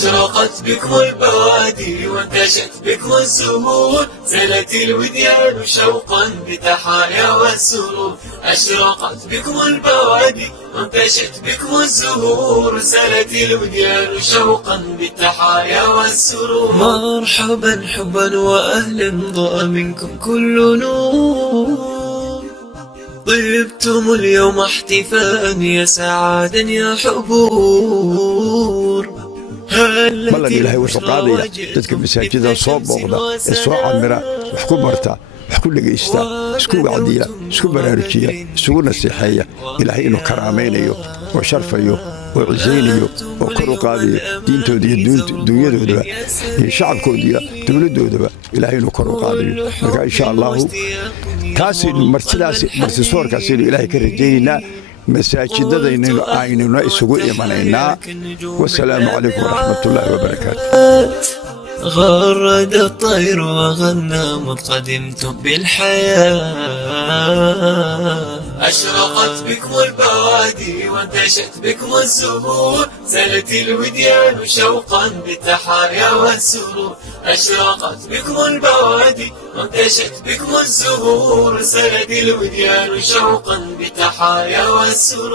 أشرقت بكم البوادي وانتشت بكم الزهور، سلت الوديان شوقا بتحايا والسرور. أشرقت بكم البوادي وانتشت بكم الزهور، سلت الوديان شوقا بالتحايا والسرور. مرحبا حبا وأهلا ضاء منكم كل نور، طبتم اليوم احتفاء يا سعادا يا حبور. ballan ilaahay wuxuu qaadaya dadka masaajida soo booqda ee soo camira wax ku barta wax ku dhagaysta isku wacdiya isku baraarujiya isugu nasiixeeya ilaahay inuu karaamaynayo oo sharfayo oo cisaynayo oo kor u qaadayo diintooda iyo dunyadoodaba iyo shacabkooda iyo dowladoodaba ilaahay inuu kor u qaadayo. marka insha allahu taasaynu martisoorkaasaynu ilaahay ka rajaynaynaa. مساجدنا عيننا isugu imanaynaa. والسلام عليكم ورحمة الله وبركاته. غرد الطير وغنى مذ قدمتم بالحياة، أشرقت بكم البوادي وانتشت بكم الزهور، سلت الوديان شوقا بالتحايا والسرور. أشرقت بكم البوادي وانتشت بكم الزهور، سلت الوديان شوقا بالتحايا والسرور.